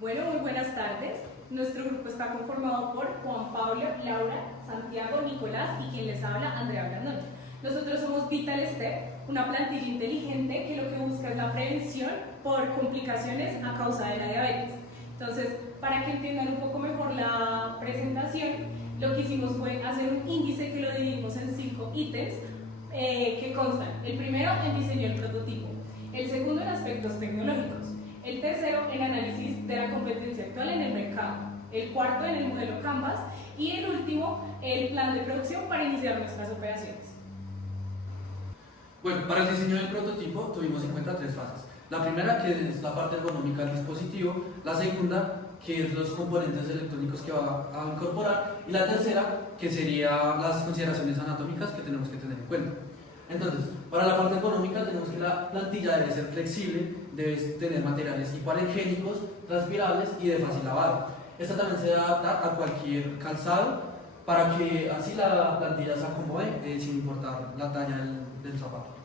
Bueno, muy buenas tardes. Nuestro grupo está conformado por Juan Pablo, Laura, Santiago, Nicolás y quien les habla, Andrea Blandón. Nosotros somos Vital Step, una plantilla inteligente que lo que busca es la prevención por complicaciones a causa de la diabetes. Entonces, para que entiendan un poco mejor la presentación, lo que hicimos fue hacer un índice que lo dividimos en 5 ítems que constan. El primero, en diseño del prototipo. El segundo, en aspectos tecnológicos. El tercero, en análisis de la competencia actual en el mercado. El cuarto, en el modelo Canvas. Y el último, el plan de producción para iniciar nuestras operaciones. Bueno, para el diseño del prototipo tuvimos en cuenta 3 fases. La primera, que es la parte ergonómica del dispositivo. La segunda, que es los componentes electrónicos que va a incorporar. Y la tercera, que sería las consideraciones anatómicas que tenemos que tener en cuenta. Entonces, para la parte económica tenemos que la plantilla debe ser flexible, debe tener materiales hipoalergénicos, transpirables y de fácil lavado. Esta también se debe adaptar a cualquier calzado para que así la plantilla se acomode sin importar la talla del zapato.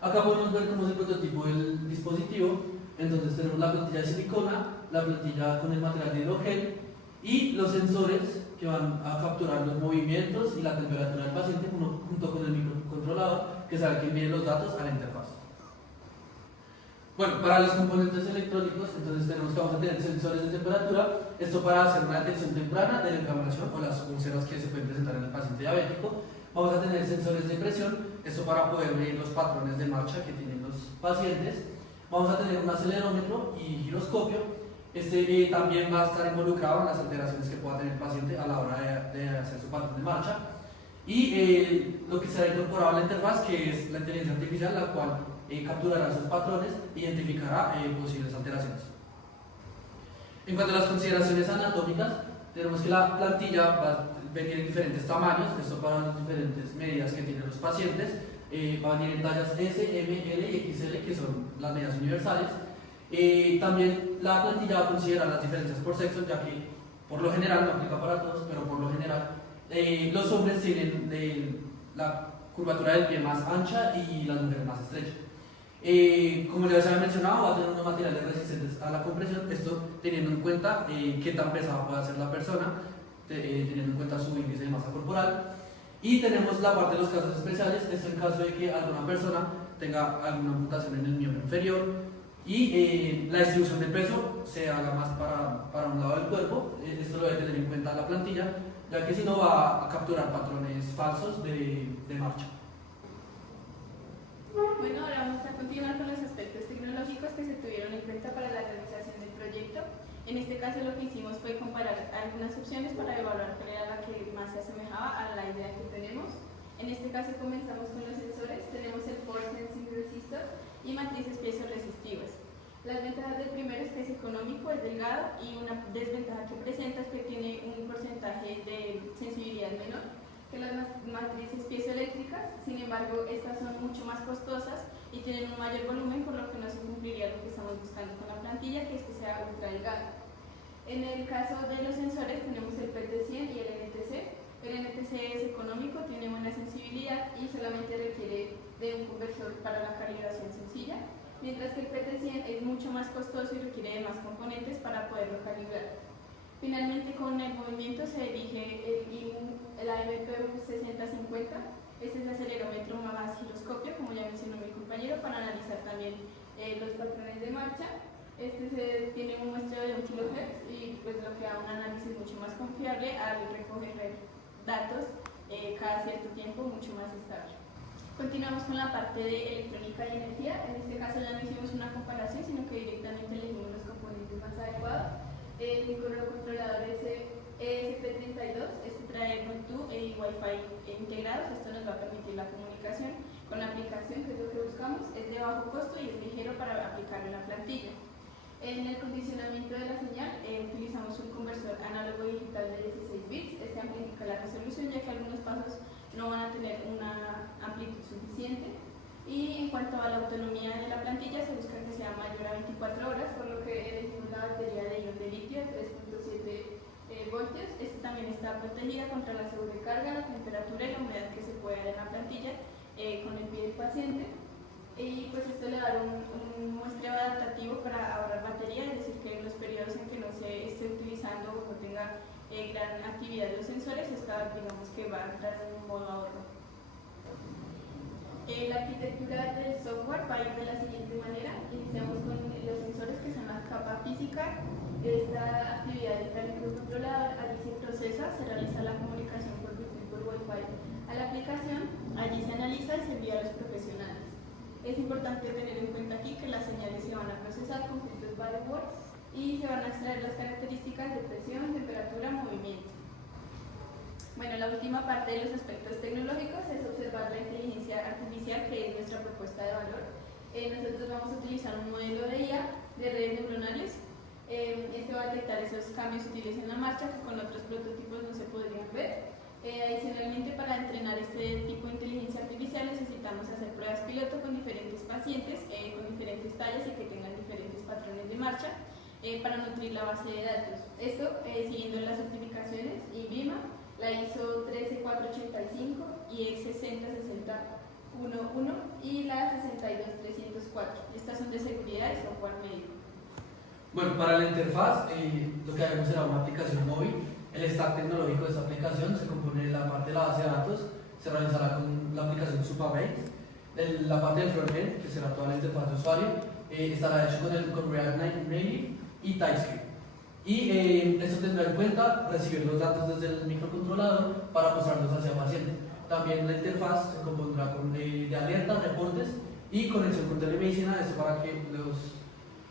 Acá podemos ver cómo es el prototipo del dispositivo. Entonces tenemos la plantilla de silicona, la plantilla con el material de hidrogel y los sensores que van a capturar los movimientos y la temperatura del paciente junto con el microcontrolador que será que envíe los datos a la interfaz. Bueno, para los componentes electrónicos, entonces tenemos que vamos a tener sensores de temperatura, esto para hacer una detección temprana de la inflamación o las úlceras que se pueden presentar en el paciente diabético. Vamos a tener sensores de presión, esto para poder medir los patrones de marcha que tienen los pacientes. Vamos a tener un acelerómetro y giroscopio. Este también va a estar involucrado en las alteraciones que pueda tener el paciente a la hora de hacer su patrón de marcha. Y lo que será incorporado a la interfaz, que es la inteligencia artificial, la cual capturará esos patrones e identificará posibles alteraciones. En cuanto a las consideraciones anatómicas, tenemos que la plantilla va a venir en diferentes tamaños, esto para las diferentes medidas que tienen los pacientes. Va a venir en tallas S, M, L y XL, que son las medidas universales. También la plantilla va a considerar las diferencias por sexo, ya que por lo general, no aplica para todos, pero por lo general los hombres tienen la curvatura del pie más ancha y las mujeres más estrecha. Como ya se había mencionado, va a tener unos materiales resistentes a la compresión, esto teniendo en cuenta qué tan pesada puede ser la persona, teniendo en cuenta su índice de masa corporal. Y tenemos la parte de los casos especiales, esto en caso de que alguna persona tenga alguna mutación en el miembro inferior y la distribución del peso se haga más para un lado del cuerpo. Esto lo debe tener en cuenta la plantilla, ya que si no va a capturar patrones falsos de marcha. Bueno, ahora vamos a continuar con los aspectos tecnológicos que se tuvieron en cuenta para la realización del proyecto. En este caso lo que hicimos fue comparar algunas opciones para evaluar cuál era la que más se asemejaba a la idea que tenemos. En este caso comenzamos con los sensores, tenemos el Force Sensing Resistor y matrices piezoresistivas. Las ventajas del primero es que es económico, es delgado y una desventaja que presenta es que tiene un porcentaje de sensibilidad menor que las matrices piezoeléctricas. Sin embargo, estas son mucho más costosas y tienen un mayor volumen, por lo que no se cumpliría lo que estamos buscando con la plantilla, que es que sea ultra delgada. En el caso de los sensores tenemos el PT100 y el NTC. El NTC es económico, tiene buena sensibilidad y solamente requiere de un conversor para la calibración sencilla, mientras que el PT100 es mucho más costoso y requiere de más componentes para poderlo calibrar. Finalmente, con el movimiento se elige el AMPU 6050. Este es el acelerómetro más giroscopio, como ya mencionó mi compañero, para analizar también los patrones de marcha. Este tiene un muestreo de 1 kHz y pues lo que da un análisis mucho más confiable al recoger datos cada cierto tiempo, mucho más estable. Continuamos con la parte de electrónica y energía. En este caso ya no hicimos una comparación, sino que directamente elegimos los componentes más adecuados. El microcontrolador es ESP32, este trae Bluetooth y Wi-Fi integrados. Esto nos va a permitir la comunicación con la aplicación, que es lo que buscamos. Es de bajo costo y es ligero para aplicarlo en la plantilla. En el condicionamiento de la señal utilizamos un conversor análogo digital de 16 bits. Este amplifica la resolución, ya que algunos pasos no van a tener una amplitud suficiente. Y en cuanto a la autonomía de la plantilla, se busca que sea mayor a 24 horas, por lo que elegimos la batería de ion de litio de 3.7 voltios. Esta también está protegida contra la sobrecarga, la temperatura y la humedad que se puede dar en la plantilla con el pie del paciente. Y pues esto le da un muestreo adaptativo para ahorrar batería, es decir, gran actividad de los sensores, esta digamos que va a entrar en un modo ahorro. La arquitectura del software va a ir de la siguiente manera. Iniciamos con los sensores, que son la capa física. Esta actividad entra en el microcontrolador, allí se procesa, se realiza la comunicación por Bluetooth y por Wi-Fi a la aplicación, allí se analiza y se envía a los profesionales. Es importante tener en cuenta aquí que las señales se van a procesar con filtros Firewall y se van a extraer las características de presión, temperatura, movimiento. Bueno, la última parte de los aspectos tecnológicos es observar la inteligencia artificial, que es nuestra propuesta de valor. Nosotros vamos a utilizar un modelo de IA de redes neuronales. Este va a detectar esos cambios sutiles en la marcha que con otros prototipos no se podrían ver. Adicionalmente, para entrenar este tipo de inteligencia artificial necesitamos hacer pruebas piloto con diferentes pacientes, con diferentes tallas y que tengan diferentes patrones de marcha para nutrir la base de datos. Esto siguiendo las certificaciones IBIMA, la ISO 13485 y el 60601 y la 62304. Estas son de seguridad y software médico. Bueno, para la interfaz, lo que haremos será una aplicación móvil. El stack tecnológico de esta aplicación se compone de la parte de la base de datos, se realizará con la aplicación Supabase. La parte del frontend, que será toda la interfaz de usuario, estará hecho con React Native y TypeScript. Y esto tendrá en cuenta recibir los datos desde el microcontrolador para mostrarlos hacia el paciente. También la interfaz se compondrá de alertas, reportes y conexión con telemedicina, esto para que los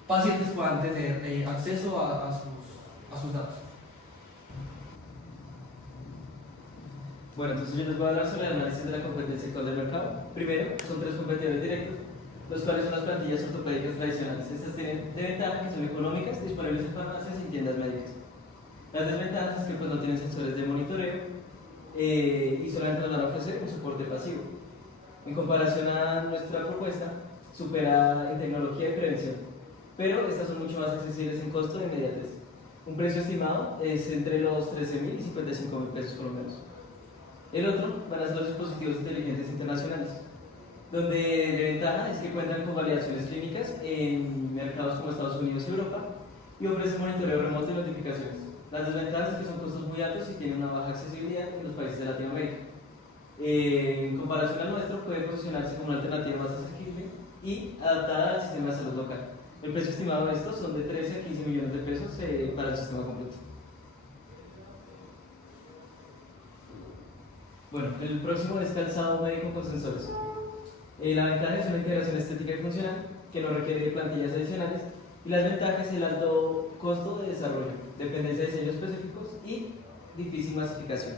pacientes puedan tener acceso a sus datos. Bueno, entonces yo les voy a hablar sobre el análisis de la competencia actual del mercado. Primero, son tres competidores directos, los cuales son las plantillas ortopédicas tradicionales. Estas tienen de ventaja que son económicas, disponibles en farmacias y tiendas médicas. Las desventajas es que pues, no tienen sensores de monitoreo y solamente nos van a ofrecer un soporte pasivo. En comparación a nuestra propuesta, supera en tecnología y prevención, pero estas son mucho más accesibles en costo e inmediatez. Un precio estimado es entre los 13.000 y 55.000 pesos por lo menos. El otro van a ser los dispositivos inteligentes internacionales, donde de ventaja es que cuentan con validaciones clínicas en mercados como Estados Unidos y Europa y ofrecen monitoreo remoto y notificaciones. Las desventajas es que son costos muy altos y tienen una baja accesibilidad en los países de Latinoamérica. En comparación al nuestro, puede posicionarse como una alternativa más asequible y adaptada al sistema de salud local. El precio estimado de estos son de 13 a 15 millones de pesos para el sistema completo. Bueno, el próximo es calzado médico con sensores. La ventaja es una integración estética y funcional que no requiere plantillas adicionales, y las ventajas es el alto costo de desarrollo, dependencia de diseños específicos y difícil masificación.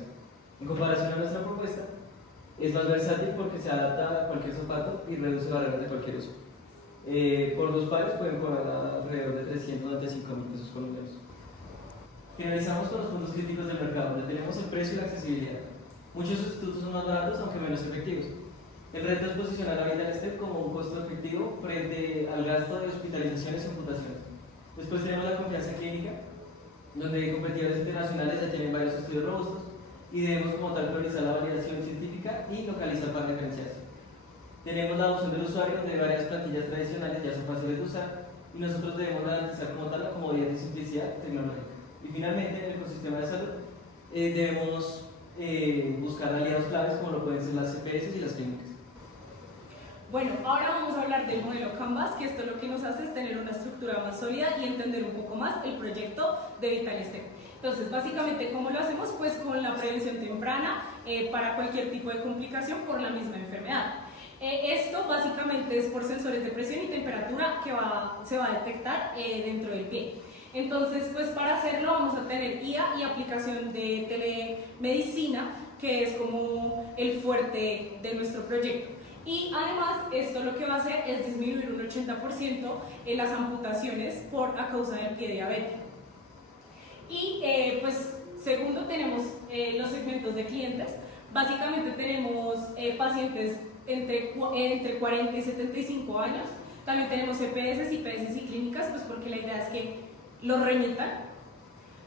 En comparación a nuestra propuesta, es más versátil porque se adapta a cualquier zapato y reduce barreras de cualquier uso. Por dos pares pueden cobrar alrededor de 395.000 pesos colombianos. Finalizamos con los puntos críticos del mercado, donde tenemos el precio y la accesibilidad. Muchos sustitutos son más baratos, aunque menos efectivos. El reto es posicionar a Vital Step como un costo efectivo frente al gasto de hospitalizaciones y amputaciones. Después tenemos la confianza clínica, donde competidores internacionales ya tienen varios estudios robustos y debemos como tal priorizar la validación científica y localizar para referenciarse. Tenemos la adopción del usuario, donde varias plantillas tradicionales ya son fáciles de usar y nosotros debemos garantizar como tal la comodidad y simplicidad tecnológica. Y finalmente, en el ecosistema de salud, debemos buscar aliados claves como lo pueden ser las CPS y las clínicas. Bueno, ahora vamos a hablar del modelo Canvas, que esto lo que nos hace es tener una estructura más sólida y entender un poco más el proyecto de Vital Step. Entonces, básicamente, ¿cómo lo hacemos? Pues con la prevención temprana para cualquier tipo de complicación por la misma enfermedad. Esto básicamente es por sensores de presión y temperatura que se va a detectar dentro del pie. Entonces, pues para hacerlo vamos a tener IA y aplicación de telemedicina, que es como el fuerte de nuestro proyecto. Y además, esto lo que va a hacer es disminuir un 80% en las amputaciones a causa del pie diabético. Y pues segundo, tenemos los segmentos de clientes. Básicamente tenemos pacientes entre 40 y 75 años. También tenemos EPS, IPS y clínicas, pues porque la idea es que los remitan.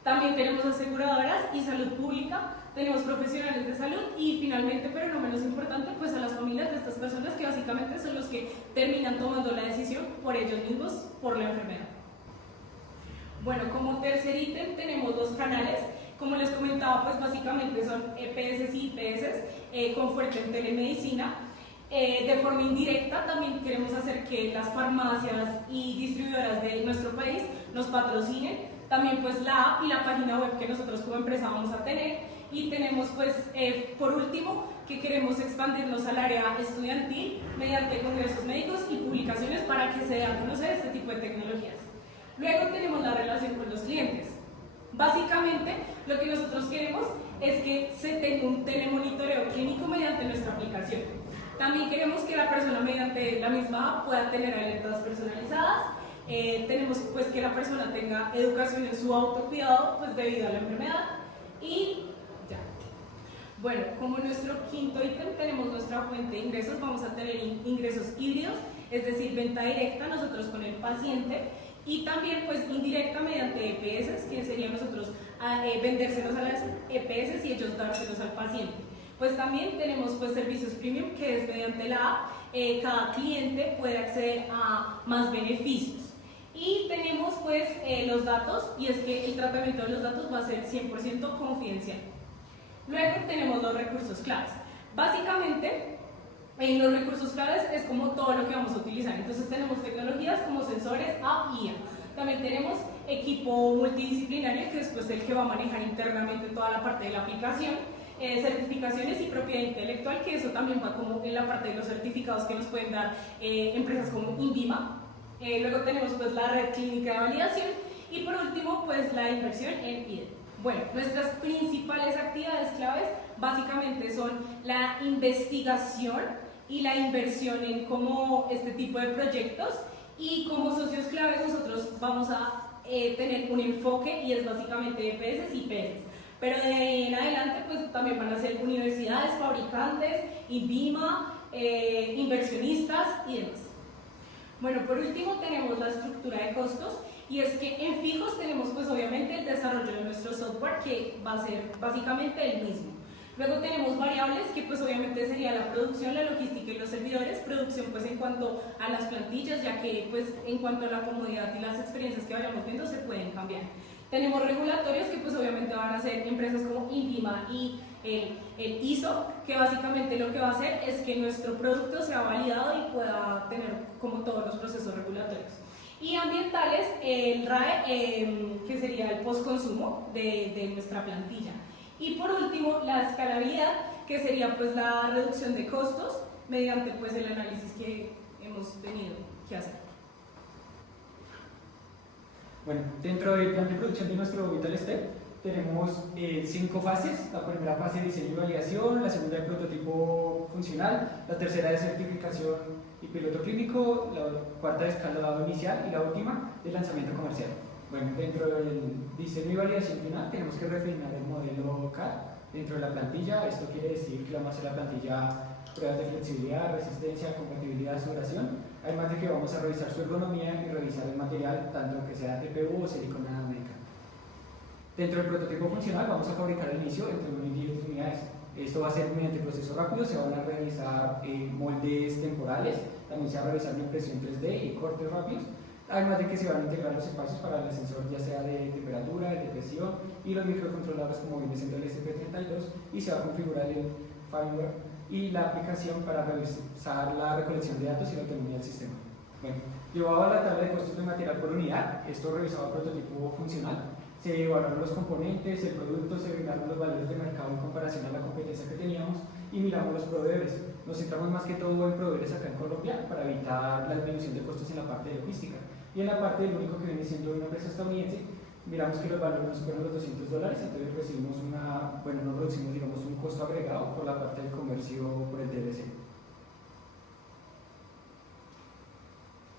También tenemos aseguradoras y salud pública. Tenemos profesionales de salud y finalmente, pero no menos importante, pues a las familias de estas personas que básicamente son los que terminan tomando la decisión por ellos mismos, por la enfermedad. Bueno, como tercer ítem tenemos dos canales. Como les comentaba, pues básicamente son EPS y IPS con fuerte en telemedicina. De forma indirecta también queremos hacer que las farmacias y distribuidoras de nuestro país nos patrocinen. También pues la app y la página web que nosotros como empresa vamos a tener. Y tenemos pues por último que queremos expandirnos al área estudiantil mediante congresos médicos y publicaciones para que se dé a conocer este tipo de tecnologías. Luego tenemos la relación con los clientes. Básicamente lo que nosotros queremos es que se tenga un telemonitoreo clínico mediante nuestra aplicación. También queremos que la persona mediante la misma app pueda tener alertas personalizadas. Tenemos pues que la persona tenga educación en su autocuidado pues debido a la enfermedad y ya. Bueno, como nuestro quinto ítem tenemos nuestra fuente de ingresos, vamos a tener ingresos híbridos, es decir, venta directa nosotros con el paciente y también pues indirecta mediante EPS, que sería nosotros vendérselos a las EPS y ellos dárselos al paciente. Pues también tenemos pues servicios premium que es mediante la app, cada cliente puede acceder a más beneficios. Y tenemos pues los datos y es que el tratamiento de los datos va a ser 100% confidencial. Luego tenemos los recursos claves. Básicamente en los recursos claves es como todo lo que vamos a utilizar. Entonces tenemos tecnologías como sensores, app y IA. También tenemos equipo multidisciplinario que es pues el que va a manejar internamente toda la parte de la aplicación. Certificaciones y propiedad intelectual, que eso también va como en la parte de los certificados que nos pueden dar empresas como INVIMA. Luego tenemos pues la red clínica de validación y por último pues la inversión en IDE. Bueno, nuestras principales actividades claves básicamente son la investigación y la inversión en como este tipo de proyectos y como socios claves nosotros vamos a tener un enfoque y es básicamente EPS y IPS. Pero de ahí en adelante pues también van a ser universidades, fabricantes, INVIMA, inversionistas y demás. Bueno, por último tenemos la estructura de costos y es que en fijos tenemos pues obviamente el desarrollo de nuestro software que va a ser básicamente el mismo. Luego tenemos variables que pues obviamente sería la producción, la logística y los servidores. Producción pues en cuanto a las plantillas, ya que pues en cuanto a la comodidad y las experiencias que vayamos viendo se pueden cambiar. Tenemos regulatorios que pues obviamente van a ser empresas como INVIMA y el ISO, que básicamente lo que va a hacer es que nuestro producto sea validado y pueda tener como todos los procesos regulatorios. Y ambientales, el RAE, que sería el postconsumo de nuestra plantilla. Y por último, la escalabilidad, que sería pues la reducción de costos mediante pues el análisis que hemos tenido que hacer. Bueno, dentro del plan de producción de nuestro Vital Step tenemos 5 fases. La primera fase de diseño y validación, la segunda de prototipo funcional, la tercera de certificación y piloto clínico, la cuarta de escalado inicial y la última de lanzamiento comercial. Bueno, dentro del diseño y validación final tenemos que refinar el modelo CAD dentro de la plantilla. Esto quiere decir que vamos a hacer la plantilla pruebas de flexibilidad, resistencia, compatibilidad, duración. Además de que vamos a revisar su ergonomía y revisar el material, tanto que sea TPU o silicona médica. Dentro del prototipo funcional vamos a fabricar al inicio entre 1 y 10 unidades. Esto va a ser mediante proceso rápido, se van a realizar moldes temporales, también se va a realizar una impresión 3D y cortes rápidos. Además de que se van a integrar los espacios para el sensor ya sea de temperatura, de presión y los microcontroladores como viene siendo el SP32 y se va a configurar el firmware y la aplicación para realizar la recolección de datos y la autonomía del sistema. Bueno, llevaba la tabla de costos de material por unidad, esto revisaba el prototipo funcional, se evaluaron los componentes, el producto, se brindaron los valores de mercado en comparación a la competencia que teníamos y miramos los proveedores. Nos centramos más que todo en proveedores acá en Colombia para evitar la disminución de costos en la parte de logística. Y en la parte del único que viene siendo una empresa estadounidense, miramos que los valores no superan los $200, entonces recibimos no reducimos digamos un costo agregado por la parte del comercio por el TLC.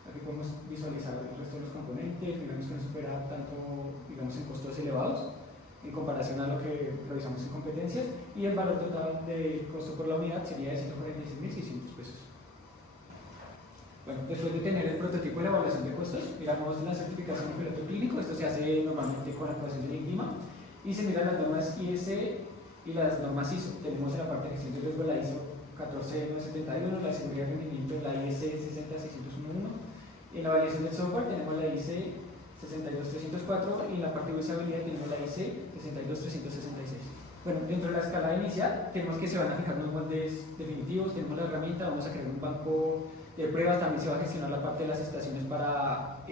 Aquí podemos visualizar el resto de los componentes, miramos que no supera tanto digamos en costos elevados en comparación a lo que revisamos en competencias y el valor total del costo por la unidad sería de $146.600. Bueno, después de tener el prototipo de la evaluación de costos, miramos la certificación de piloto clínico. Esto se hace normalmente con la aprobación del INVIMA y se miran las normas IS y las normas ISO. Tenemos en la parte de gestión de riesgo la ISO 14971, la seguridad de rendimiento la IS 60601. En la validación del software tenemos la IS 62304 y en la parte de usabilidad tenemos la IS 62-366. Bueno, dentro de la escala inicial tenemos que se van a fijar unos moldes definitivos, tenemos la herramienta, vamos a crear un banco de pruebas, también se va a gestionar la parte de las estaciones para,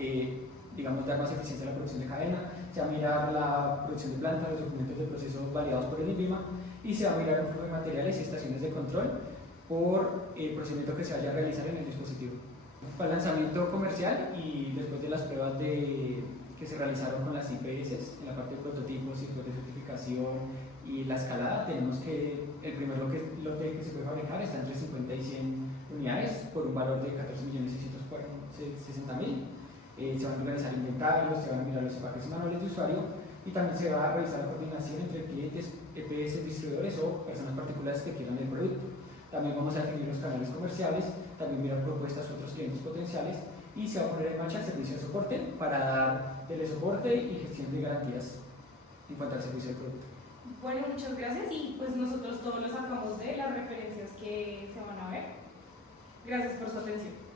digamos, dar más eficiencia a la producción de cadena, se va a mirar la producción de planta, los documentos de procesos validados por el INVIMA y se va a mirar un flujo de materiales y estaciones de control por el procedimiento que se vaya a realizar en el dispositivo. Para el lanzamiento comercial y después de las pruebas que se realizaron con las IPS, en la parte de prototipos, ciclos de certificación y la escalada, tenemos que el primer lote que se puede fabricar está entre 50 y 100 unidades por un valor de 14.660.000. Se van a realizar inventarios, se van a mirar los empaques y manuales de usuario y también se va a realizar la coordinación entre clientes, EPS, distribuidores o personas particulares que quieran el producto. También vamos a definir los canales comerciales, también mirar propuestas a otros clientes potenciales y se va a poner en marcha el servicio de soporte para dar telesoporte y gestión de garantías en cuanto al servicio del producto. Bueno, muchas gracias y pues nosotros todos lo sacamos de las referencias que se van a ver. Gracias por su atención.